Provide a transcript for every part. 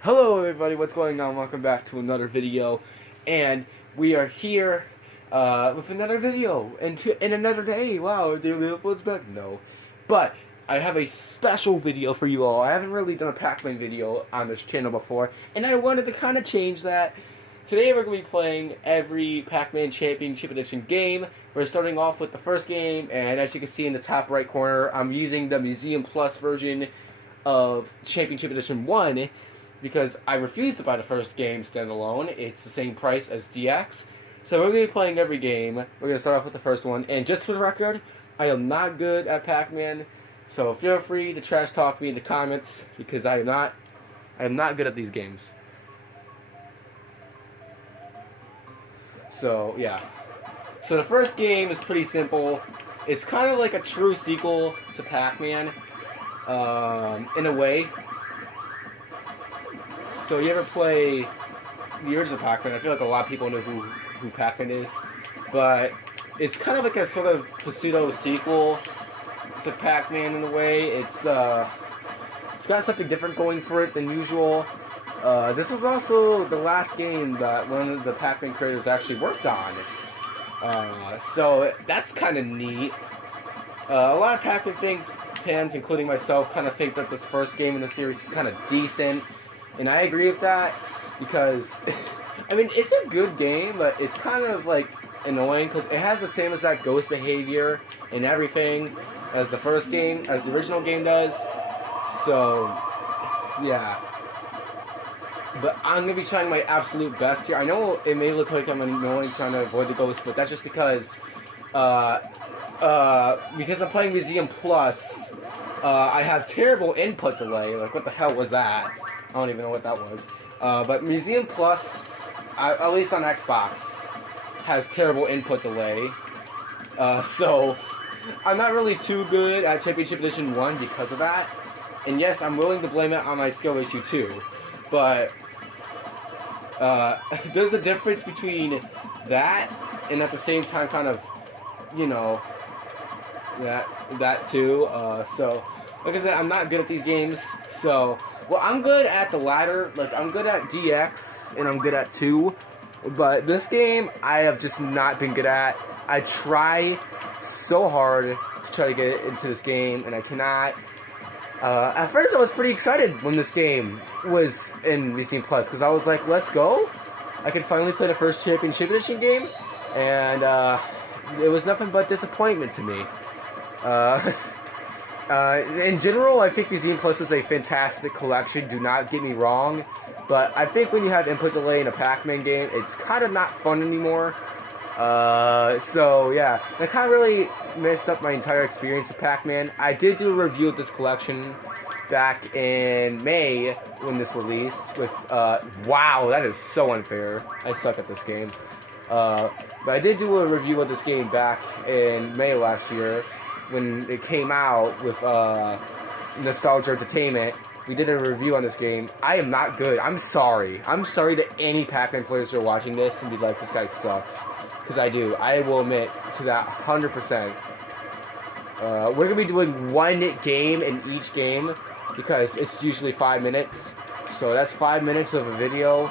Hello everybody, what's going on? Welcome back to another video, and we are here with another video, and in another day. Wow, daily uploads back? No. But I have a special video for you all. I haven't really done a Pac-Man video on this channel before, and I wanted to kind of change that. Today we're going to be playing every Pac-Man Championship Edition game. We're starting off with the first game, and as you can see in the top right corner, I'm using the Museum Plus version of Championship Edition 1, because I refuse to buy the first game standalone. It's the same price as DX. So we're going to be playing every game. We're going to start off with the first one. And just for the record, I am not good at Pac-Man. So feel free to trash talk me in the comments, because I am not good at these games. So yeah. So the first game is pretty simple. It's kind of like a true sequel to Pac-Man, in a way. So you ever play the original Pac-Man? I feel like a lot of people know who Pac-Man is. But it's kind of like a sort of pseudo sequel to Pac-Man in a way. It's got something different going for it than usual. This was also the last game that one of the Pac-Man creators actually worked on. So that's kind of neat. A lot of Pac-Man fans, including myself, kind of think that this first game in the series is kind of decent. And I agree with that, because, I mean, it's a good game, but it's kind of, like, annoying, because it has the same exact ghost behavior and everything as the first game, as the original game does. So, yeah. But I'm going to be trying my absolute best here. I know it may look like I'm annoying trying to avoid the ghost, but that's just because I'm playing Museum Plus, I have terrible input delay. Like, what the hell was that? I don't even know what that was. But Museum Plus, at least on Xbox, has terrible input delay. So, I'm not really too good at Championship Edition 1 because of that. And yes, I'm willing to blame it on my skill issue too. But, there's a difference between that and at the same time kind of, you know, that too. So, like I said, I'm not good at these games, so... Well, I'm good at the latter. Like, I'm good at DX, and I'm good at 2. But this game, I have just not been good at. I try so hard to try to get into this game, and I cannot. At first, I was pretty excited when this game was in Museum Plus, because I was like, let's go. I could finally play the first Championship Edition game, and it was nothing but disappointment to me. In general, I think Museum Plus is a fantastic collection, do not get me wrong, but I think when you have input delay in a Pac-Man game, it's kind of not fun anymore. So yeah, that kind of really messed up my entire experience with Pac-Man. I did do a review of this collection back in May when this released with, wow, that is so unfair. I suck at this game. But I did do a review of this game back in May last year, when it came out with Nostalgia Entertainment. We did a review on this game. I am not good. I'm sorry. I'm sorry to any Pac-Man players who are watching this and be like, this guy sucks. Because I do. I will admit to that 100%. We're going to be doing one game in each game, because it's usually 5 minutes. So that's 5 minutes of a video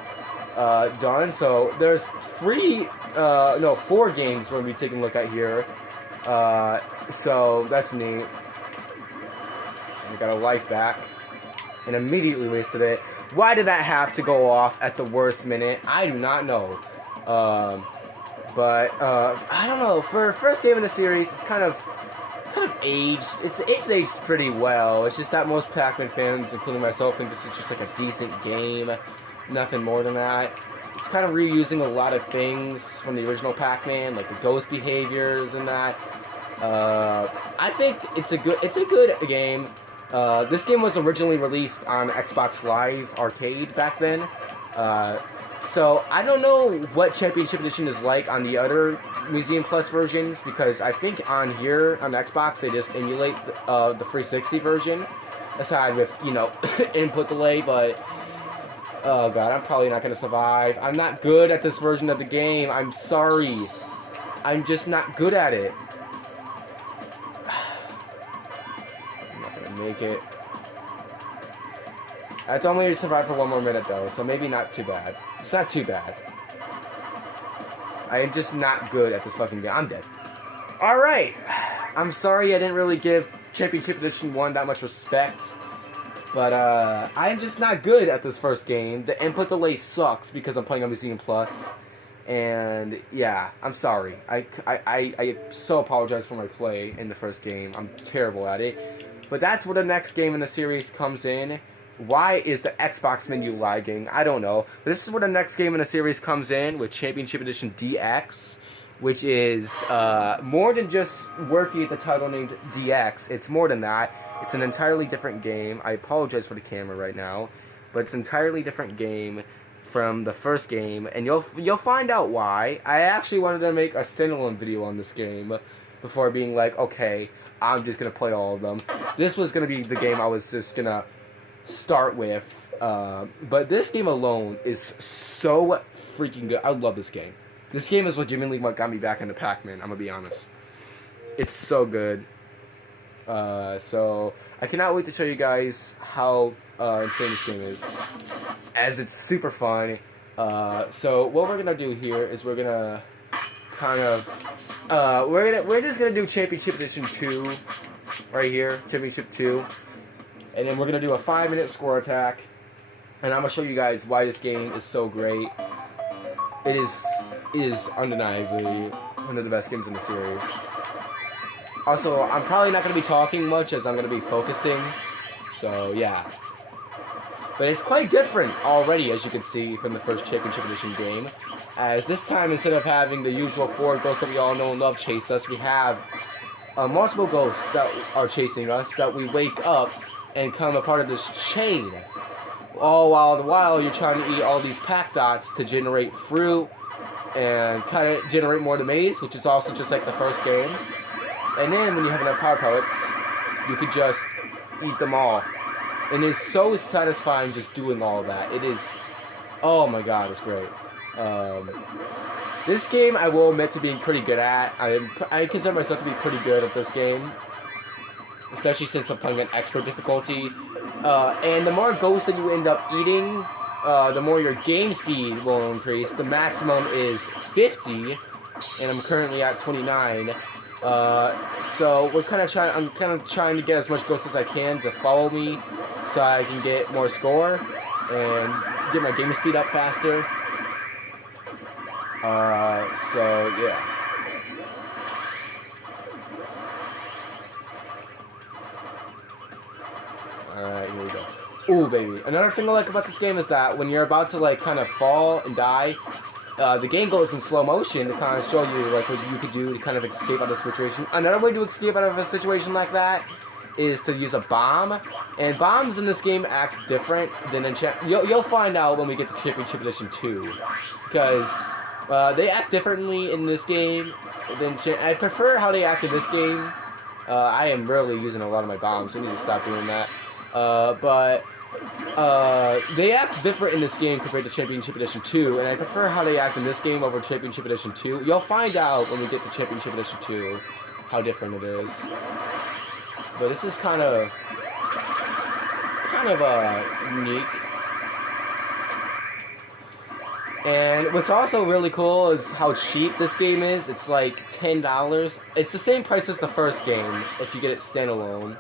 done. So there's 4 games we're going to be taking a look at here. So that's neat. I got a life back and immediately wasted it. Why did that have to go off at the worst minute? I do not know. But I don't know. For first game in the series, it's kind of aged. It's aged pretty well. It's just that most Pac-Man fans, including myself, think this is just like a decent game. Nothing more than that. It's kind of reusing a lot of things from the original Pac-Man, like the ghost behaviors and that. I think it's a good game. This game was originally released on Xbox Live Arcade back then. So I don't know what Championship Edition is like on the other Museum Plus versions, because I think on here on Xbox they just emulate the 360 version, aside with, you know, input delay. But oh god, I'm probably not gonna survive. I'm not good at this version of the game. I'm sorry. I'm just not good at it. I'm not gonna make it. I told me to survive for 1 more minute though, so maybe not too bad. It's not too bad. I am just not good at this fucking game. I'm dead. Alright. I'm sorry I didn't really give Championship Edition 1 that much respect. But, I'm just not good at this first game. The input delay sucks because I'm playing on Museum Plus. And, yeah, I'm sorry. I so apologize for my play in the first game. I'm terrible at it. But that's where the next game in the series comes in. Why is the Xbox menu lagging? I don't know. But this is where the next game in the series comes in with Championship Edition DX, which is more than just working at the title named DX. It's more than that. It's an entirely different game. I apologize for the camera right now, but it's an entirely different game from the first game, and you'll find out why. I actually wanted to make a standalone video on this game before being like, okay, I'm just gonna play all of them. This was gonna be the game I was just gonna start with, but this game alone is so freaking good. I love this game. This game is legitimately what got me back into Pac-Man, I'm gonna be honest. It's so good. So I cannot wait to show you guys how insane this game is, as it's super fun. So what we're gonna do here is we're gonna kind of we're just gonna do Championship Edition 2 right here, Championship 2, and then we're gonna do a 5-minute score attack, and I'm gonna show you guys why this game is so great. It is undeniably one of the best games in the series. Also, I'm probably not going to be talking much as I'm going to be focusing, so yeah. But it's quite different already, as you can see from the first Championship Edition game. As this time, instead of having the usual 4 ghosts that we all know and love chase us, we have multiple ghosts that are chasing us, that we wake up and become a part of this chain. All while you're trying to eat all these Pac dots to generate fruit and kind of generate more of the maze, which is also just like the first game. And then when you have enough power pellets, you could just eat them all. And it's so satisfying just doing all of that. It is, oh my god, it's great. This game I will admit to being pretty good at. I consider myself to be pretty good at this game, especially since I'm playing an expert difficulty. And the more ghosts that you end up eating, the more your game speed will increase. The maximum is 50, and I'm currently at 29. So I'm kind of trying to get as much ghosts as I can to follow me, so I can get more score and get my game speed up faster. So yeah. Alright, here we go. Ooh, baby. Another thing I like about this game is that when you're about to, like, kind of fall and die, the game goes in slow motion to kind of show you, like, what you could do to kind of escape out of a situation. Another way to escape out of a situation like that is to use a bomb. And bombs in this game act different than in you'll find out when we get to Championship Edition 2. Because they act differently in this game than I prefer how they act in this game. I am rarely using a lot of my bombs. I need to stop doing that. But they act different in this game compared to Championship Edition 2, and I prefer how they act in this game over Championship Edition 2. You'll find out when we get to Championship Edition 2 how different it is. But this is kind of unique. And what's also really cool is how cheap this game is. It's like $10. It's the same price as the first game if you get it standalone,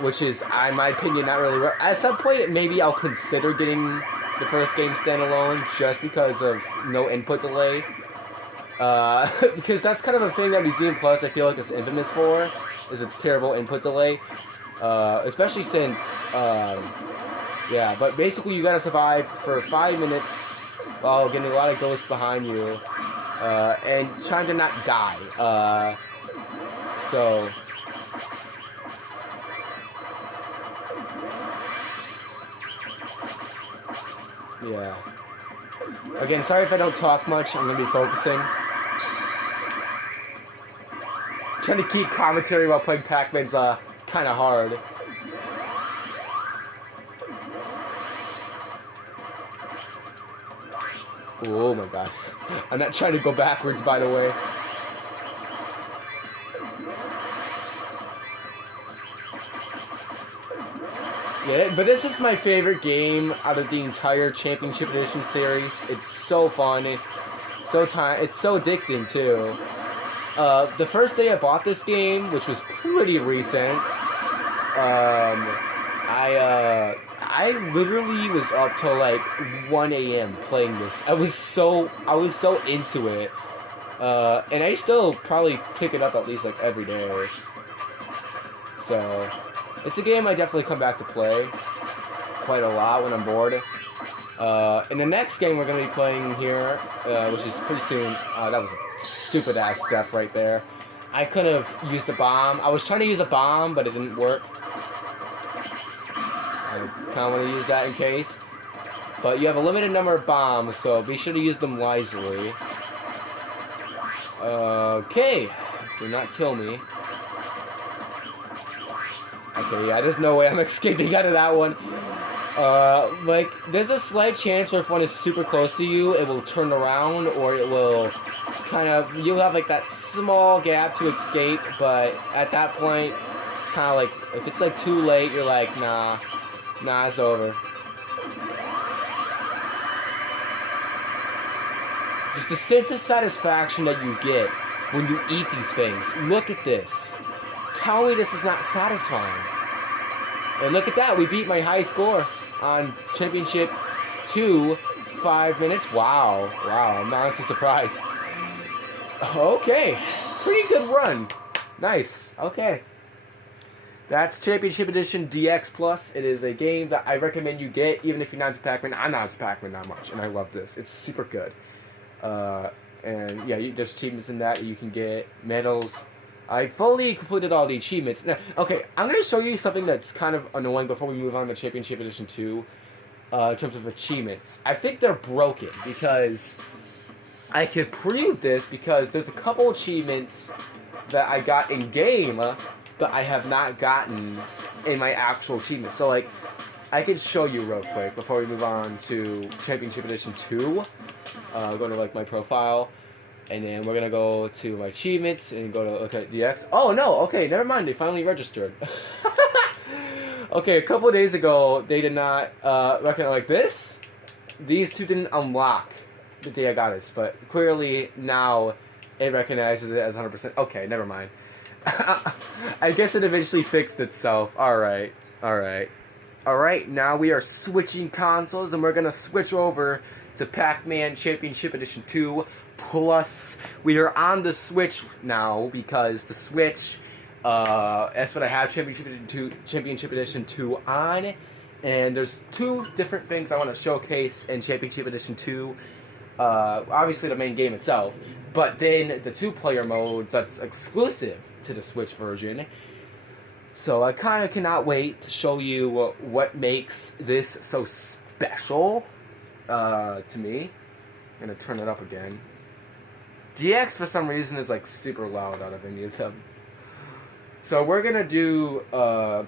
which is, in my opinion, not really worth. At some point, maybe I'll consider getting the first game standalone just because of no input delay. Because that's kind of a thing that Museum Plus I feel like is infamous for, is its terrible input delay. Especially since, yeah, but basically you gotta survive for 5 minutes while getting a lot of ghosts behind you, and trying to not die. So... yeah. Again, sorry if I don't talk much. I'm gonna be focusing. Trying to keep commentary while playing Pac-Man's kind of hard. Oh my god. I'm not trying to go backwards, by the way. Yeah, but this is my favorite game out of the entire Championship Edition series. It's so fun. It's so addicting too. The first day I bought this game, which was pretty recent, I literally was up till like 1 a.m. playing this. I was so into it. And I still probably pick it up at least like every day. So, it's a game I definitely come back to play quite a lot when I'm bored. And the next game we're going to be playing here, which is pretty soon, that was a stupid ass death right there. I could have used the bomb. I was trying to use a bomb, but it didn't work. I kind of want to use that in case. But you have a limited number of bombs, so be sure to use them wisely. Okay. Do not kill me. Okay, yeah, there's no way I'm escaping out of that one. Like, there's a slight chance where if one is super close to you, it will turn around, or it will kind of, you'll have like that small gap to escape, but at that point, it's kind of like, if it's like too late, you're like, nah, it's over. Just the sense of satisfaction that you get when you eat these things. Look at this. Tell me this is not satisfying. And look at that, we beat my high score on Championship 2, 5 minutes. Wow, I'm honestly surprised. Okay, pretty good run. Nice, okay. That's Championship Edition DX Plus. It is a game that I recommend you get, even if you're not into Pac-Man. I'm not into Pac-Man that much, and I love this. It's super good. And yeah, there's achievements in that you can get, medals. I fully completed all the achievements. Now, okay, I'm going to show you something that's kind of annoying before we move on to Championship Edition 2, in terms of achievements. I think they're broken, because I could prove this, because there's a couple achievements that I got in-game, but I have not gotten in my actual achievements. So, like, I could show you real quick before we move on to Championship Edition 2. Go to, like, my profile. And then we're going to go to my achievements and go to look at DX. Oh, no. Okay, never mind. They finally registered. Okay, a couple of days ago, they did not recognize like this. These two didn't unlock the day I got this. But clearly now it recognizes it as 100%. Okay, never mind. I guess it eventually fixed itself. Alright, now we are switching consoles. And we're going to switch over to Pac-Man Championship Edition 2. Plus, we are on the Switch now, because the Switch, that's what I have Championship Edition 2 on, and there's two different things I want to showcase in Championship Edition 2, obviously the main game itself, but then the two-player mode that's exclusive to the Switch version. So I kind of cannot wait to show you what makes this so special to me. I'm going to turn it up again. DX for some reason is like super loud out of any of them. So we're gonna do the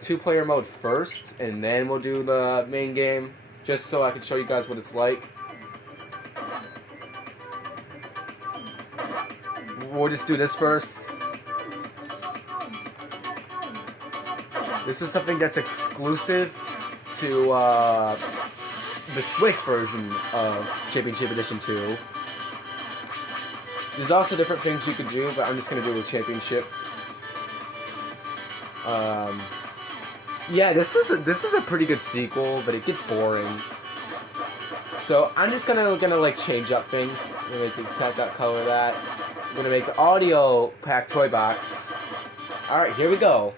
two-player mode first, and then we'll do the main game, just so I can show you guys what it's like. We'll just do this first. This is something that's exclusive to the Switch version of Championship Edition 2. There's also different things you can do, but I'm just going to do the Championship. Yeah, this is a pretty good sequel, but it gets boring. So I'm just gonna like change up things. I'm gonna make the cat color that. I'm gonna make the audio pack toy box. All right, here we go.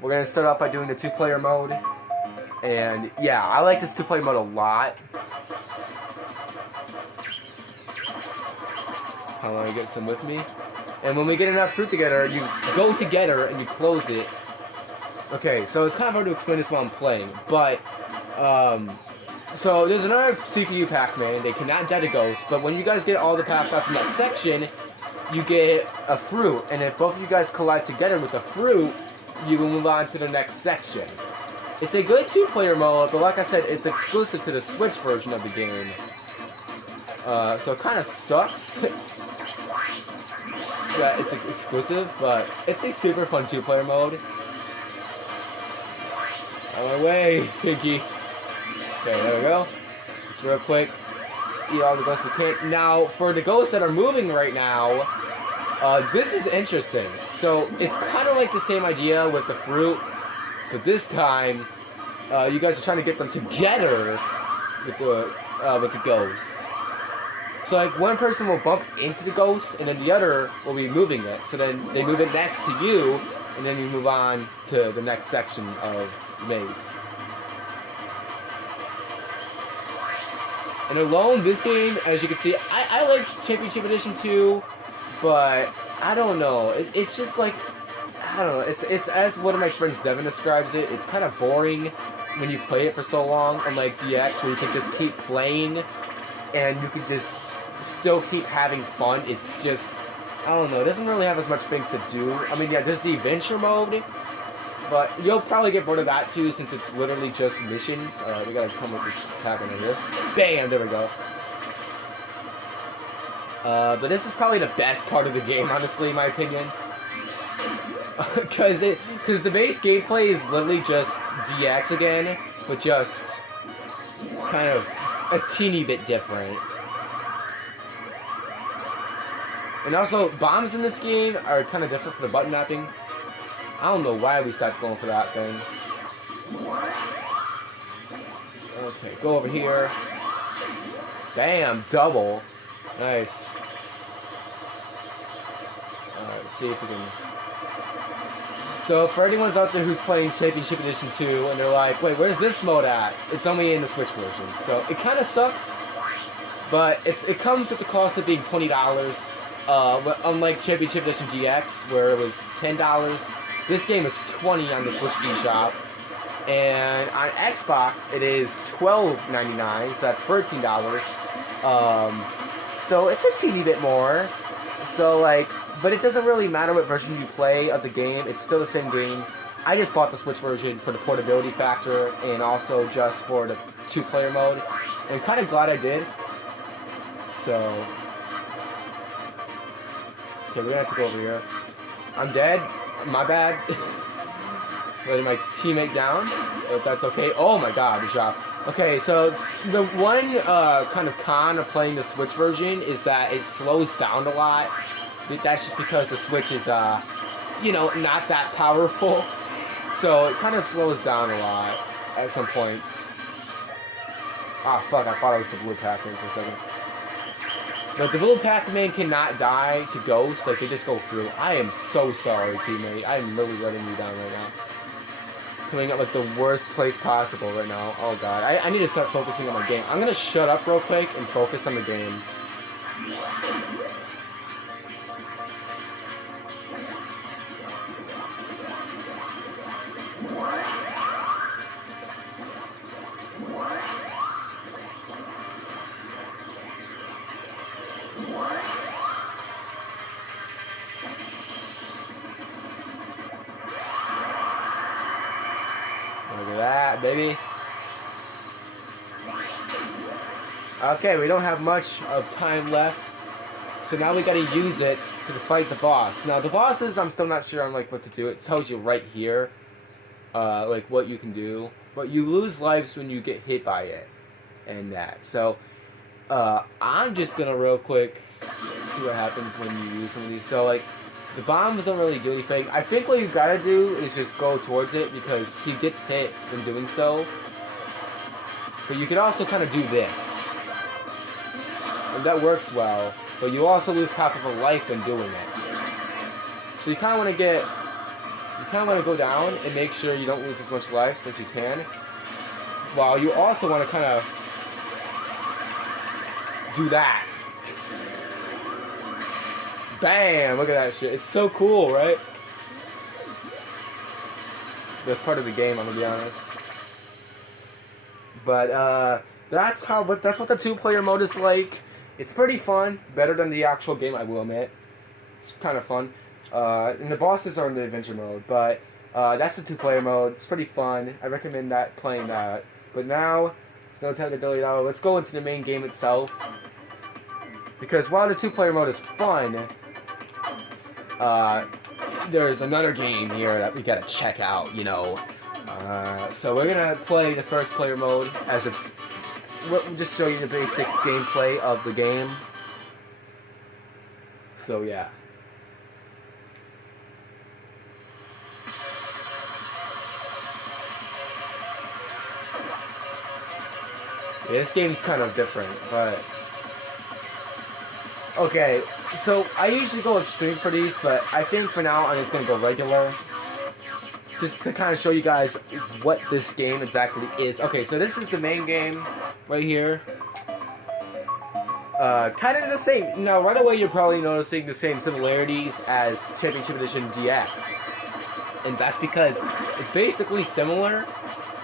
We're gonna start off by doing the two-player mode, and yeah, I like this two-player mode a lot. I want to get some with me. And when we get enough fruit together, you go together and you close it. Okay, so it's kind of hard to explain this while I'm playing, but, so there's another CPU Pac-Man. They cannot dead a ghost, but when you guys get all the Pac-Mans in that section, you get a fruit, and if both of you guys collide together with the fruit, you will move on to the next section. It's a good two-player mode, but like I said, it's exclusive to the Switch version of the game. So it kind of sucks. Yeah, it's exclusive, but it's a super fun two-player mode. On my way, Pinky. Okay, there we go. Just real quick. Just eat all the ghosts we can. Now, for the ghosts that are moving right now, this is interesting. So, it's kind of like the same idea with the fruit, but this time, you guys are trying to get them together with the ghosts. So, like, one person will bump into the ghost, and then the other will be moving it. So then they move it next to you, and then you move on to the next section of the maze. And alone, this game, as you can see, I like Championship Edition too, but I don't know. It's just like, I don't know. It's as one of my friends Devin describes it. It's kind of boring when you play it for so long, unlike DX, where you can just keep playing and you can just still keep having fun. It's just, I don't know. It doesn't really have as much things to do. I mean, yeah, there's the adventure mode, but you'll probably get bored of that too, since it's literally just missions. Alright, we gotta come with this Pac-Man right here. Bam! There we go. But this is probably the best part of the game, honestly, in my opinion. Because the base gameplay is literally just DX again, but just kind of a teeny bit different. And also, bombs in this game are kind of different from the button mapping. I don't know why we stopped going for that thing. Okay, go over here. Bam, double. Nice. Alright, let's see if we can... So, for anyone's out there who's playing Championship Edition 2, and they're like, wait, where's this mode at? It's only in the Switch version. So, it kind of sucks, but it comes with the cost of being $20. Unlike Championship Edition GX, where it was $10, this game is $20 on the Switch eShop. And on Xbox, it is $12.99, so that's $13. So it's a teeny bit more. So, like, but it doesn't really matter what version you play of the game. It's still the same game. I just bought the Switch version for the portability factor and also just for the 2-player mode. And I'm kind of glad I did. So... okay, we're gonna have to go over here. I'm dead. My bad. Letting my teammate down, if that's okay. Oh my god, good job. Okay, so the one kind of con of playing the Switch version is that it slows down a lot. That's just because the Switch is, you know, not that powerful. So it kind of slows down a lot at some points. Ah, fuck, I thought it was the blue Pac-Man for a second. But the blue Pac-Man cannot die to ghosts, like they just go through. I am so sorry, teammate. I am really letting you down right now. Coming up like the worst place possible right now. Oh god, I need to start focusing on my game. I'm gonna shut up real quick and focus on the game. Look at that, baby. Okay, we don't have much of time left, so now we gotta use it to fight the boss. Now, the bosses, I'm still not sure on like what to do. It tells you right here, like what you can do, but you lose lives when you get hit by it, and that. So, I'm just gonna real quick see what happens when you use some of these. So, like, the bombs don't really do anything. I think what you gotta do is just go towards it because he gets hit when doing so. But you can also kind of do this. And that works well. But you also lose half of a life in doing it. So you kind of want to get... you kind of want to go down and make sure you don't lose as much life as you can. While you also want to kind of do that. Bam! Look at that shit. It's so cool, right? That's part of the game, I'm gonna be honest. But that's what the 2-player mode is like. It's pretty fun, better than the actual game, I will admit. It's kind of fun. And the bosses are in the adventure mode, but that's the 2-player mode. It's pretty fun. I recommend playing that. But now, it's no time to dilly dally. Let's go into the main game itself. Because while the 2-player mode is fun, there's another game here that we gotta check out, you know. So we're gonna play the first player mode as it's. We'll just show you the basic gameplay of the game. So yeah. This game's kind of different, but okay. So I usually go extreme for these, but I think for now I'm just gonna go regular. Just to kind of show you guys what this game exactly is. Okay, so this is the main game right here. Kind of the same. Now, right away, you're probably noticing the same similarities as Championship Edition DX. And that's because it's basically similar,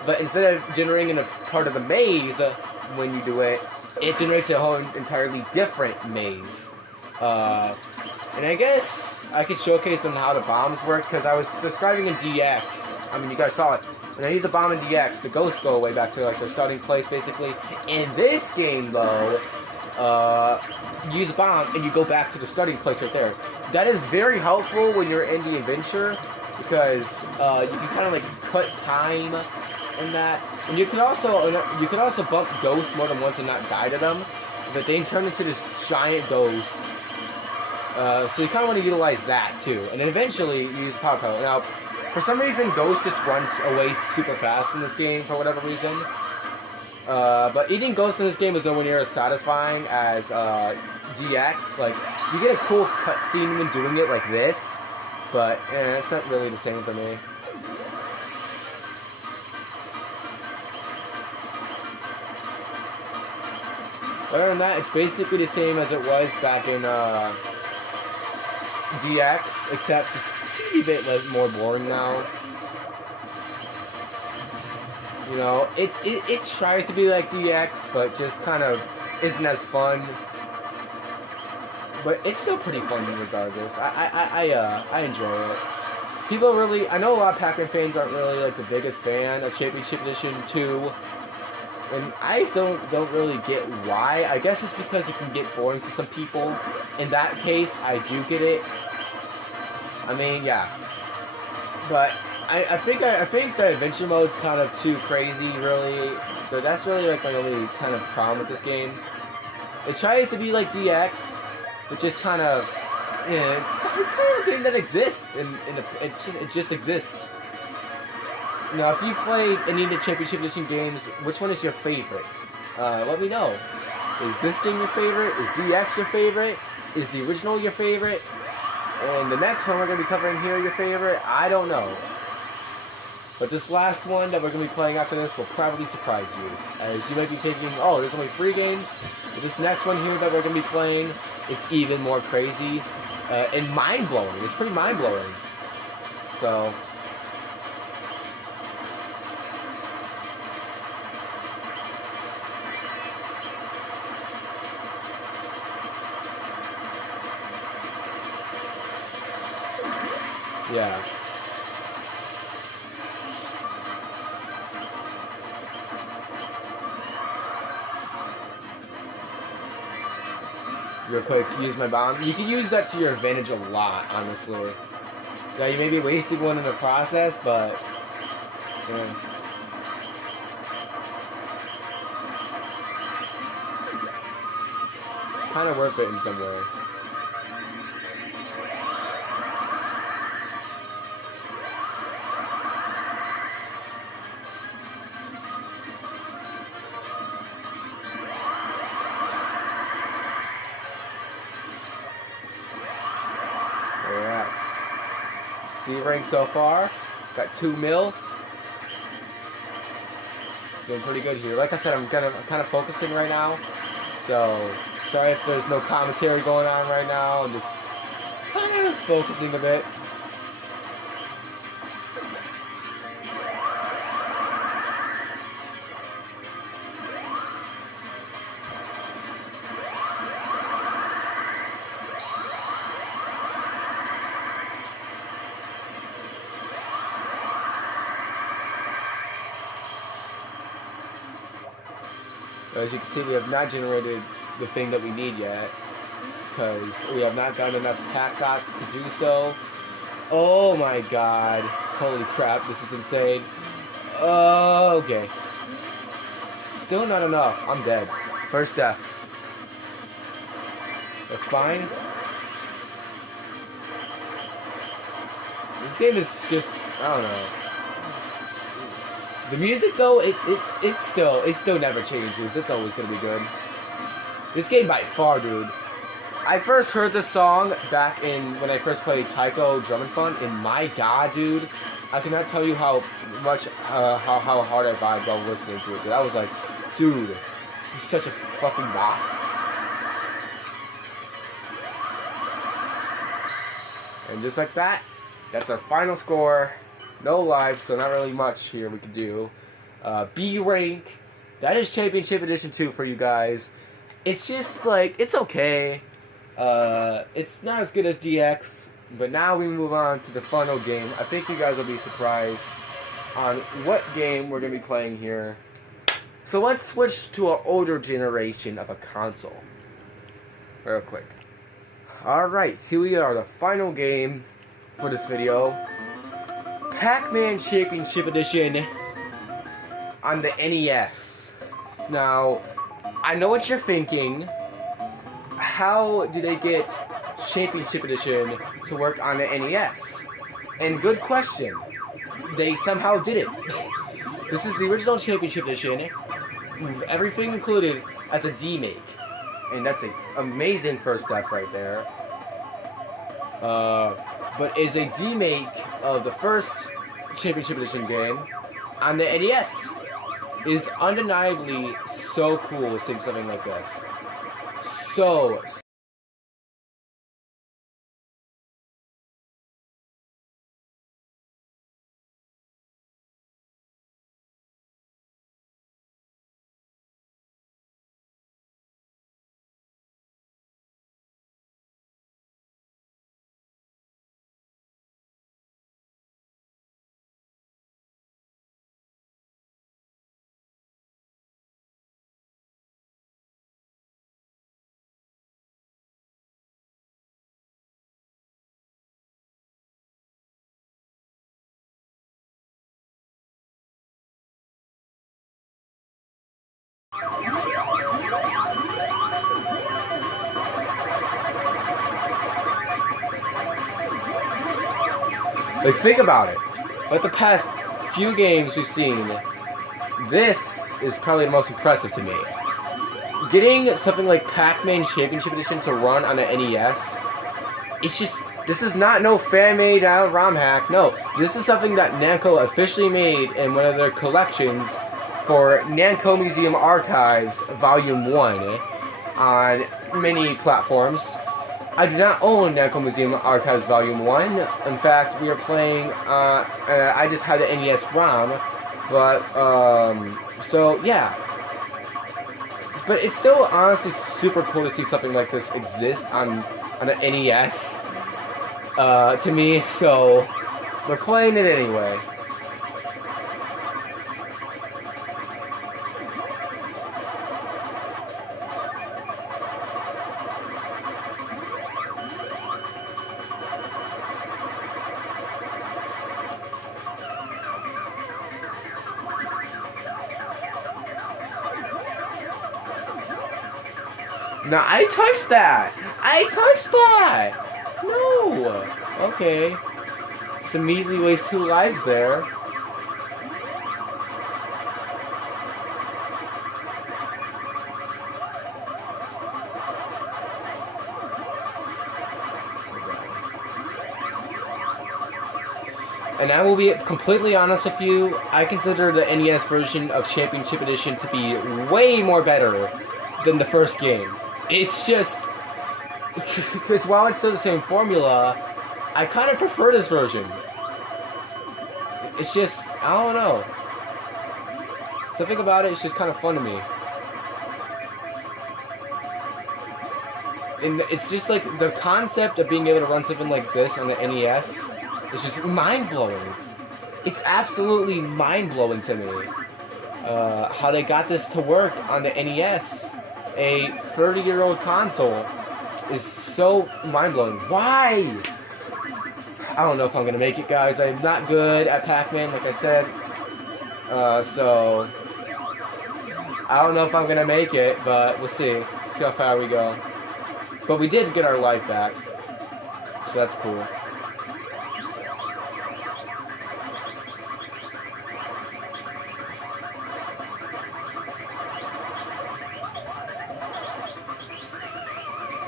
but instead of generating a part of the maze when you do it, it generates a whole entirely different maze. And I guess I could showcase on how the bombs work, because I was describing in DX. I mean, you guys saw it. When I use a bomb in DX, the ghosts go away back to like their starting place, basically. In this game, though, you use a bomb and you go back to the starting place right there. That is very helpful when you're in the adventure, because you can kind of like cut time in that. And you can also bump ghosts more than once and not die to them, but they turn into this giant ghost. So you kind of want to utilize that too. And then eventually you use power pellet. Now, for some reason, Ghost just runs away super fast in this game for whatever reason. But eating Ghost in this game is nowhere near as satisfying as DX. Like, you get a cool cutscene when doing it like this, but it's not really the same for me. Other than that, it's basically the same as it was back in DX, except just a teeny bit more boring now. You know, it tries to be like DX, but just kind of isn't as fun. But it's still pretty fun regardless. I enjoy it. People really, I know a lot of Pac-Man fans aren't really like the biggest fan of Championship Edition 2. And I still don't really get why. I guess it's because it can get boring to some people. In that case, I do get it. I mean, yeah. But I think the adventure mode's kind of too crazy, really. But that's really like my only kind of problem with this game. It tries to be like DX, but just kind of, yeah, it's kind of a game that exists, and it just exists. Now, if you played any of the Championship Edition games, which one is your favorite? Let me know. Is this game your favorite? Is DX your favorite? Is the original your favorite? And the next one we're going to be covering here your favorite? I don't know. But this last one that we're going to be playing after this will probably surprise you. As you might be thinking, oh, there's only 3 games? But this next one here that we're going to be playing is even more crazy and mind-blowing. It's pretty mind-blowing. So... yeah. Real quick, use my bomb. You can use that to your advantage a lot, honestly. Yeah, you maybe wasted one in the process, but... yeah. It's kind of worth it in some way. C-rank so far. Got 2 mil. Doing pretty good here. Like I said, I'm kind of focusing right now. So, sorry if there's no commentary going on right now. I'm just kind of focusing a bit. As you can see, we have not generated the thing that we need yet, because we have not gotten enough pack dots to do so. Oh my god. Holy crap, this is insane. Okay. Still not enough. I'm dead. First death. That's fine. This game is just, I don't know. The music though, it still never changes. It's always gonna be good. This game by far, dude. I first heard this song back in when I first played Taiko Drum and Fun, and my god, dude, I cannot tell you how much how hard I vibed while listening to it. Dude. I was like, dude, this is such a fucking bop. And just like that, that's our final score. No lives, so not really much here we can do. B rank. That is Championship Edition 2 for you guys. It's just like, it's okay. It's not as good as DX, but now we move on to the final game. I think you guys will be surprised on what game we're going to be playing here. So let's switch to an older generation of a console. Real quick. Alright, here we are, the final game for this video. Pac-Man Championship Edition on the NES. Now, I know what you're thinking. How do they get Championship Edition to work on the NES? And good question. They somehow did it. This is the original Championship Edition, with everything included as a D-make. And that's an amazing first step right there. But is a D-make of the first Championship Edition game on the NES. Is undeniably so cool seeing something like this. So... Like, think about it. Like the past few games we've seen, this is probably the most impressive to me. Getting something like Pac-Man Championship Edition to run on the NES, it's just, this is not no fan-made ROM hack. No, this is something that Namco officially made in one of their collections for Namco Museum Archives Volume 1 on many platforms. I do not own Namco Museum Archives Volume 1. In fact, we are playing, I just had the NES ROM, but, so, yeah. But it's still honestly super cool to see something like this exist on the NES, to me, so we're playing it anyway. No, I touched that! I touched that! No! Okay. Just immediately waste 2 lives there. And I will be completely honest with you, I consider the NES version of Championship Edition to be way more better than the first game. It's just, because while it's still the same formula, I kind of prefer this version. It's just, I don't know. Something about it is just kind of fun to me. And it's just like, the concept of being able to run something like this on the NES is just mind-blowing. It's absolutely mind-blowing to me. How they got this to work on the NES. A 30-year-old console is so mind-blowing. Why? I don't know if I'm going to make it, guys. I'm not good at Pac-Man, like I said. So I don't know if I'm gonna make it, but we'll see. See how far we go. But we did get our life back, so that's cool.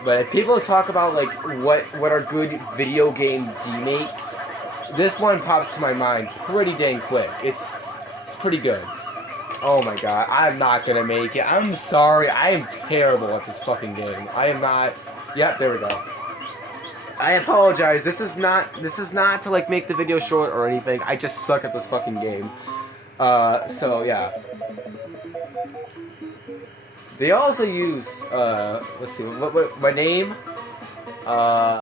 But if people talk about like what are good video game remakes, this one pops to my mind pretty dang quick. It's pretty good. Oh my god, I'm not gonna make it. I'm sorry, I am terrible at this fucking game. I am not. Yep, there we go. I apologize. This is not to like make the video short or anything. I just suck at this fucking game. So yeah. They also use let's see, what my name?